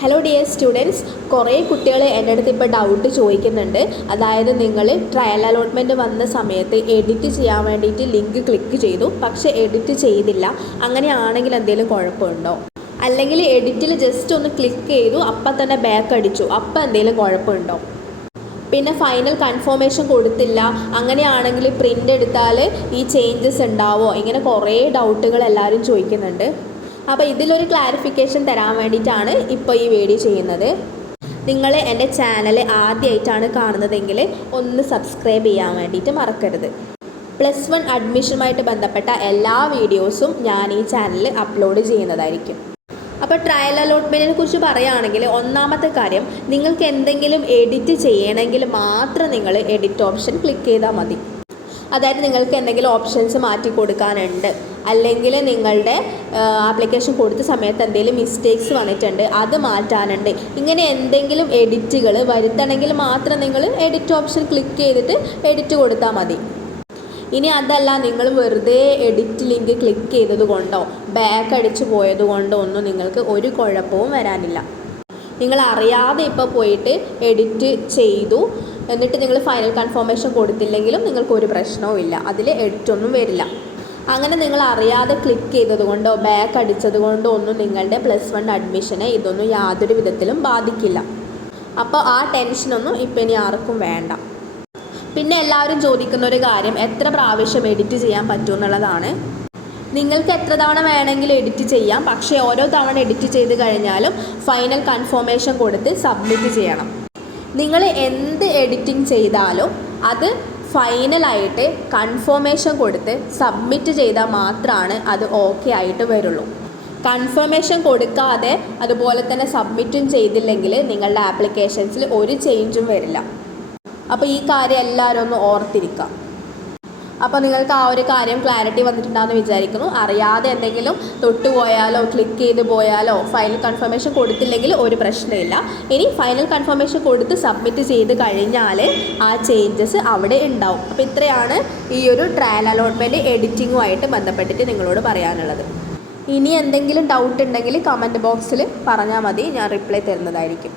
Hello dear students, കുറേ കുട്ടികൾ എൻ്റെ അടുത്ത് ഇപ്പോൾ ഡൗട്ട് ചോദിക്കുന്നുണ്ട്. അതായത് നിങ്ങൾ ട്രയൽ അലോട്ട്മെൻറ്റ് വന്ന സമയത്ത് എഡിറ്റ് ചെയ്യാൻ വേണ്ടിയിട്ട് ലിങ്ക് ക്ലിക്ക് ചെയ്തു, പക്ഷേ എഡിറ്റ് ചെയ്തില്ല. അങ്ങനെയാണെങ്കിൽ എന്തെങ്കിലും കുഴപ്പമുണ്ടോ? അല്ലെങ്കിൽ എഡിറ്റിൽ ജസ്റ്റ് ഒന്ന് ക്ലിക്ക് ചെയ്തു അപ്പം തന്നെ ബാക്ക് അടിച്ചു, അപ്പം എന്തെങ്കിലും കുഴപ്പമുണ്ടോ? പിന്നെ ഫൈനൽ കൺഫർമേഷൻ കൊടുത്തില്ല, അങ്ങനെയാണെങ്കിൽ പ്രിൻ്റ് എടുത്താൽ ഈ ചേഞ്ചസ് ഉണ്ടാവോ? ഇങ്ങനെ കുറേ ഡൗട്ടുകൾ എല്ലാവരും ചോദിക്കുന്നുണ്ട്. അപ്പോൾ ഇതിലൊരു ക്ലാരിഫിക്കേഷൻ തരാൻ വേണ്ടിയിട്ടാണ് ഇപ്പോൾ ഈ വീഡിയോ ചെയ്യുന്നത്. നിങ്ങൾ എൻ്റെ ചാനൽ ആദ്യമായിട്ടാണ് കാണുന്നതെങ്കിൽ ഒന്ന് സബ്സ്ക്രൈബ് ചെയ്യാൻ വേണ്ടിയിട്ട് മറക്കരുത്. +1 അഡ്മിഷനുമായിട്ട് ബന്ധപ്പെട്ട എല്ലാ വീഡിയോസും ഞാൻ ഈ ചാനലിൽ അപ്ലോഡ് ചെയ്യുന്നതായിരിക്കും. അപ്പോൾ ട്രയൽ അലോട്ട്മെൻറ്റിനെ കുറിച്ച് പറയുകയാണെങ്കിൽ, ഒന്നാമത്തെ കാര്യം, നിങ്ങൾക്ക് എന്തെങ്കിലും എഡിറ്റ് ചെയ്യണമെങ്കിൽ മാത്രം നിങ്ങൾ എഡിറ്റ് ഓപ്ഷൻ ക്ലിക്ക് ചെയ്താൽ മതി. അതായത് നിങ്ങൾക്ക് എന്തെങ്കിലും ഓപ്ഷൻസ് മാറ്റി കൊടുക്കാനുണ്ട്, അല്ലെങ്കിൽ നിങ്ങളുടെ ആപ്ലിക്കേഷൻ കൊടുത്ത സമയത്ത് എന്തെങ്കിലും മിസ്റ്റേക്സ് വന്നിട്ടുണ്ട്, അത് മാറ്റാനുണ്ട്, ഇങ്ങനെ എന്തെങ്കിലും എഡിറ്റുകൾ വരുത്തണമെങ്കിൽ മാത്രം നിങ്ങൾ എഡിറ്റ് ഓപ്ഷൻ ക്ലിക്ക് ചെയ്തിട്ട് എഡിറ്റ് കൊടുത്താൽ മതി. ഇനി അതല്ല, നിങ്ങൾ വെറുതെ എഡിറ്റ് ലിങ്ക് ക്ലിക്ക് ചെയ്തത് കൊണ്ടോ ബാക്ക് അടിച്ചു പോയത് കൊണ്ടോ ഒന്നും നിങ്ങൾക്ക് ഒരു കുഴപ്പവും വരാനില്ല. നിങ്ങൾ അറിയാതെ ഇപ്പോൾ പോയിട്ട് എഡിറ്റ് ചെയ്തു, എന്നിട്ട് നിങ്ങൾ ഫൈനൽ കൺഫർമേഷൻ കൊടുത്തില്ലെങ്കിലും നിങ്ങൾക്കൊരു പ്രശ്നവും ഇല്ല, അതിൽ എഡിറ്റൊന്നും വരില്ല. അങ്ങനെ നിങ്ങൾ അറിയാതെ ക്ലിക്ക് ചെയ്തത് കൊണ്ടോ ബാക്ക് അടിച്ചത് കൊണ്ടോ ഒന്നും നിങ്ങളുടെ +1 അഡ്മിഷനെ ഇതൊന്നും യാതൊരു വിധത്തിലും ബാധിക്കില്ല. അപ്പോൾ ആ ടെൻഷനൊന്നും ഇപ്പം ഇനി ആർക്കും വേണ്ട. പിന്നെ എല്ലാവരും ചോദിക്കുന്ന ഒരു കാര്യം, എത്ര പ്രാവശ്യം എഡിറ്റ് ചെയ്യാൻ പറ്റുമെന്നുള്ളതാണ്. നിങ്ങൾക്ക് എത്ര തവണ വേണമെങ്കിലും എഡിറ്റ് ചെയ്യാം, പക്ഷേ ഓരോ തവണ എഡിറ്റ് ചെയ്ത് കഴിഞ്ഞാലും ഫൈനൽ കൺഫർമേഷൻ കൊടുത്ത് സബ്മിറ്റ് ചെയ്യണം. നിങ്ങൾ എന്ത് എഡിറ്റിംഗ് ചെയ്താലും അത് ഫൈനലായിട്ട് കൺഫർമേഷൻ കൊടുത്ത് സബ്മിറ്റ് ചെയ്താൽ മാത്രമാണ് അത് ഓക്കെ ആയിട്ട് വരുള്ളൂ. കൺഫർമേഷൻ കൊടുക്കാതെ അതുപോലെ തന്നെ സബ്മിറ്റും ചെയ്തില്ലെങ്കിൽ നിങ്ങളുടെ ആപ്ലിക്കേഷൻസിൽ ഒരു ചേഞ്ചും വരില്ല. അപ്പോൾ ഈ കാര്യം എല്ലാവരും ഒന്ന് ഓർത്തിരിക്കാം. അപ്പോൾ നിങ്ങൾക്ക് ആ ഒരു കാര്യം ക്ലാരിറ്റി വന്നിട്ടുണ്ടാകുമെന്ന് വിചാരിക്കുന്നു. അറിയാതെ എന്തെങ്കിലും തൊട്ടുപോയാലോ ക്ലിക്ക് ചെയ്ത് പോയാലോ ഫൈനൽ കൺഫർമേഷൻ കൊടുത്തില്ലെങ്കിൽ ഒരു പ്രശ്നമില്ല. ഇനി ഫൈനൽ കൺഫർമേഷൻ കൊടുത്ത് സബ്മിറ്റ് ചെയ്ത് കഴിഞ്ഞാൽ ആ ചേഞ്ചസ് അവിടെ ഉണ്ടാവും. അപ്പോൾ ഇത്രയാണ് ഈ ഒരു ട്രയൽ അലോട്ട്മെൻറ്റ് എഡിറ്റിങ്ങുമായിട്ട് ബന്ധപ്പെട്ടിട്ട് നിങ്ങളോട് പറയാനുള്ളത്. ഇനി എന്തെങ്കിലും ഡൗട്ട് ഉണ്ടെങ്കിൽ കമൻറ്റ് ബോക്സിൽ പറഞ്ഞാൽ മതി, ഞാൻ റിപ്ലൈ തരുന്നതായിരിക്കും.